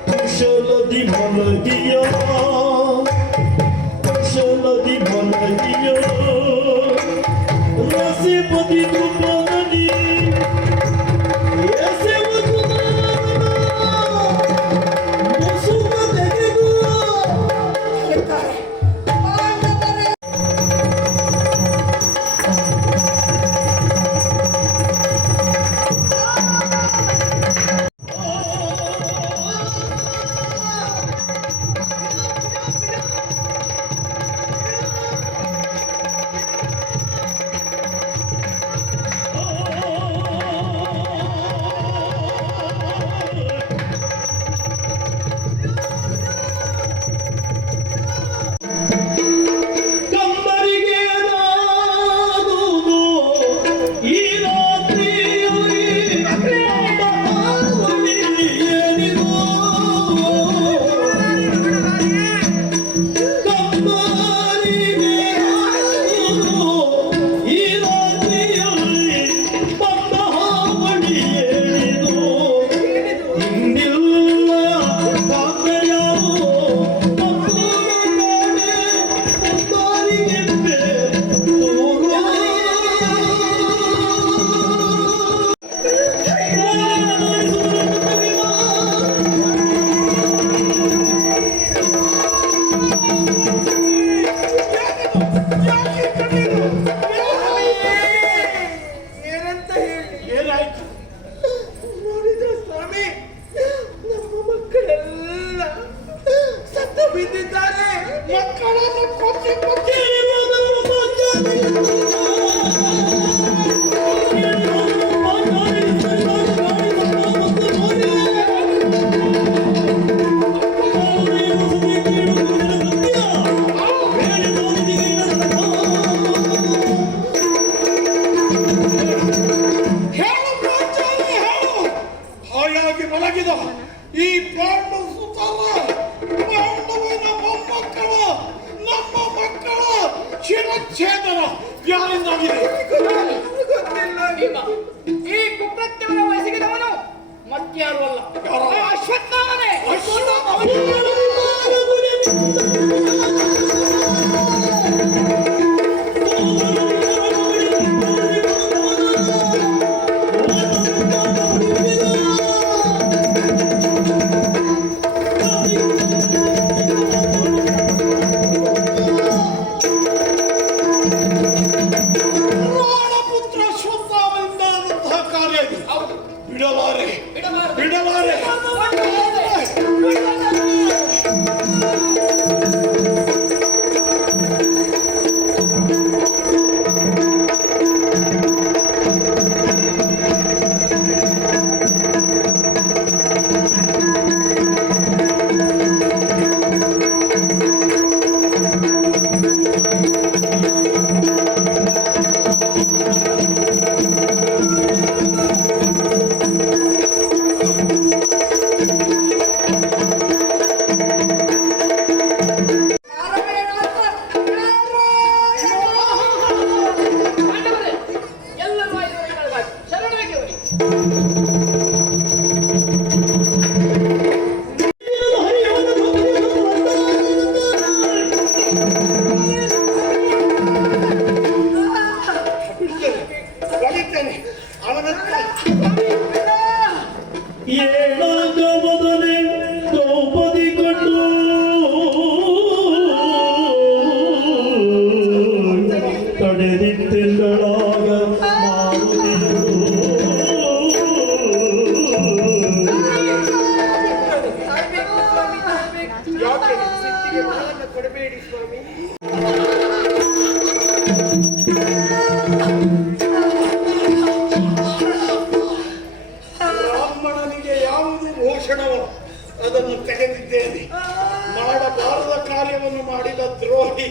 ಕುಶಲದಿ ಮಲಗಿಯ ಕುಶಲದಿ ಮಲಗಿಯ ರಸಿಪತಿ ಕೃಪಣಿ ಎಸೆವುದು ಮುಸುಕ ತೆಗೆದು ಹೇಳ್ತಾರೆ. ಪಾಂಡವರೇ, ಕಂಬರಿಗೆ ನಾದುದು ಈ ರಾತ್ರಿಯಲ್ಲಿ ಏನಿದು ಕಂಬರಿಗೆ ನಾದುದು ಈ ರಾತ್ರಿಯಲ್ಲಿ ಬಂದ ಹಾವಳಿ ಏನಿದು ಇಂದಿಲ್ಲ ಕಾಂತೆಯಾವು ಏನಂತ ಹೇಳಿ? ಏನಾಯ್ತು? ನೋಡಿದ್ರ ಸ್ವಾಮಿ, ನಮ್ಮ ಮಕ್ಕಳೆಲ್ಲ ಸತ್ತು ಬಿದ್ದಿದ್ದಾರೆ. ಮಕ್ಕಳನ್ನು ಕೊಚ್ಚಿ ಕೊಚ್ಚಿ ಹೇಳು ಪ್ರಾಚಾರ್ಯ, ಹೇಳು. ಹಾಯಾಗಿ ಮಲಗಿದ ಈ ಪಾಂಡವ ಸುತಲ್ಲ, ಪಾಂಡವನ ಮೊಮ್ಮಕ್ಕಳು, ನಮ್ಮ ಮಕ್ಕಳ ಶಿರಚ್ಛೇದನ ಯಾರಿಂದಾಗಿದೆ? ಗೊತ್ತಿಲ್ಲ. ಈಗ ಈ ಕುಕೃತ್ಯವನ್ನು ವಹಿಸಿದವನು ಮತ್ಯಾರು ಅಲ್ಲ, ಯಾರು? ಆ ಅಶ್ವತ್ಥಾಮನೇ. ಪ್ರಾಣಪುತ್ರ ಅಶ್ವತ್ಥಾಮನಿಂದಾದಂತಹ ಕಾರ್ಯ ಇದು. ಹೌದು. ಬಿಡಲಾರೆ ಬಿಡಬಾರದು. ಬಿಡಲಾರೆ. ಏಳಾಗ ಮೊದಲೇ ದ್ರೌಪದಿ ಕಂಡು ತಡೆದಿದ್ದೆಂಗಳಾಗ ತಾಯ್ಬೇಕು ಸ್ವಾಮಿ, ತಾಯ್ಬೇಕು. ಯಾಕೆ ಸಿಟ್ಟಿಗೆ ಮಾಲನ್ನ ಕೊಡಬೇಡಿ ಸ್ವಾಮಿ. ಬ್ರಾಹ್ಮಣನಿಗೆ ಯಾವುದು ಭೂಷಣವೋ ಅದನ್ನು ತೆಗೆದಿದ್ದೇನೆ. ಮಾಡಬಾರದ ಕಾರ್ಯವನ್ನು ಮಾಡಿದ ದ್ರೋಹಿ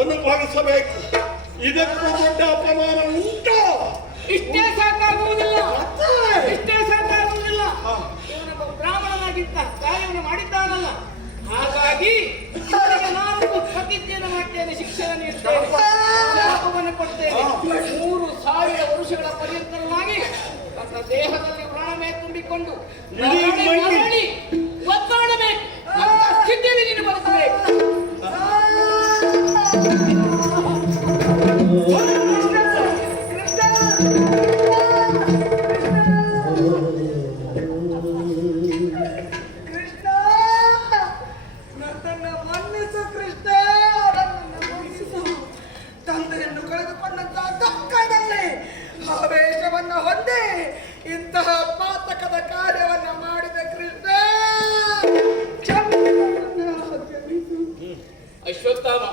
ಅನುಭವಿಸಬೇಕು. ಇದಕ್ಕೂ ದೊಡ್ಡ ಅಪಮಾನ ಉಂಟು. ಇಷ್ಟೇ ಸಾಕಾಗುವುದಿಲ್ಲ, ಇಷ್ಟೇ ಸಾಕಾಗುವುದಿಲ್ಲ. ಇವನೊಬ್ಬ ಬ್ರಾಹ್ಮಣನಾಗಿದ್ದ ಕಾರ್ಯವನ್ನು ಮಾಡಿದ್ದಾನಲ್ಲ, ಹಾಗಾಗಿ ಇವನಿಗೆ ನಾನು ಪ್ರತಿಜ್ಞೆಯನ್ನು ಮಾಡ್ತೇನೆ, ಶಿಕ್ಷೆಯನ್ನು ನೀಡ್ತೇನೆ, ಶಾಪವನ್ನು ಕೊಡ್ತೇನೆ. 3000 ವರ್ಷಗಳ ಪರ್ಯಂತರವಾಗಿ ತನ್ನ ದೇಹದಲ್ಲಿ ಪ್ರಾಣವೇ ತುಂಬಿಕೊಂಡು ಮರಳಿ ಒದ್ದಾಡಬೇಕು. ಅಂತ ಸ್ಥಿತಿಯಲ್ಲಿ ನೀನು ಬದುಕಬೇಕು. ಕೃಷ್ಣ, ನನ್ನನ್ನು ಮನ್ನಿಸು ಕೃಷ್ಣ, ನನ್ನನ್ನು ಮನ್ನಿಸು. ತಂದೆಯನ್ನು ಕಳೆದುಕೊಂಡಂತಹ ದುಃಖದಲ್ಲಿ ಆವೇಶವನ್ನು ಹೊಂದಿ ಇಂತಹ ಪಾತಕದ ಕಾರ್ಯವನ್ನು ಮಾಡಿದ ಕೃಷ್ಣ, ಅಶ್ವತ್ಥಾಮ,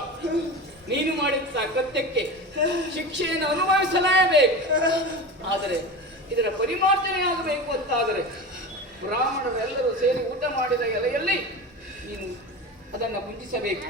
ನೀನು ಮಾಡಿದ ಕೃತ್ಯಕ್ಕೆ ಶಿಕ್ಷೆಯನ್ನು ಅನುಭವಿಸಲೇಬೇಕು. ಆದರೆ ಇದರ ಪರಿಮಾರ್ಜನೆಯಾಗಬೇಕು ಅಂತಾದರೆ ಬ್ರಾಹ್ಮಣರೆಲ್ಲರೂ ಸೇರಿ ಊಟ ಮಾಡಿದ ಎಲೆಯಲ್ಲಿ ನೀನು ಅದನ್ನು ಭುಂಜಿಸಬೇಕು.